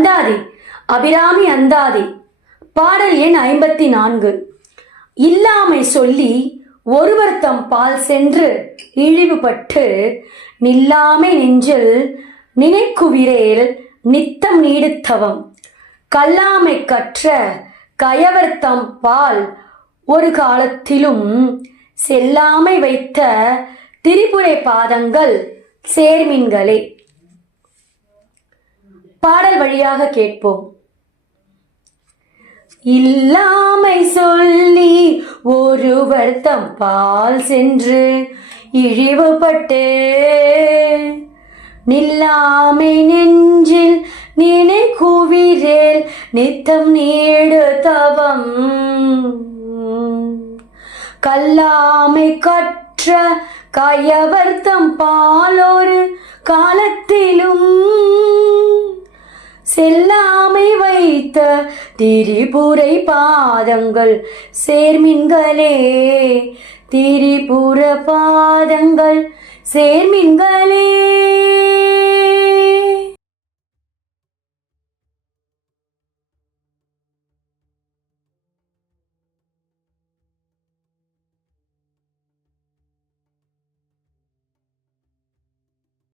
அந்தாதி அபிராமி அந்தாதி பாடல் எண் 54. இல்லாமை சொல்லி ஒருவர் தம் பால் சென்று இழிவுபட்டு நில்லாமை நெஞ்சில் நினைக்குவிரேல் நித்தம் நீடுத்தவம் கல்லாமை கற்ற கயவர் தம் பால் ஒரு காலத்திலும் செல்லாமை வைத்த திரிபுரை பாதங்கள் சேர்மின்களே. பாடல் வழியாக கேட்போம். இல்லாமை சொல்லி ஒருவர் தம் பால் சென்று இழிவுபட்டு நில்லாமை நெஞ்சில் நினைக்குவிரேல் நித்தம் நீடு தவம் கல்லாமை கற்ற கயவர் தம் பால் ஒரு காலத்திலும் செல்லாமை வைத்த திரிபுரை பாதங்கள் சேர்மின்களே. திரிபுர பாதங்கள் சேர்மின்களே.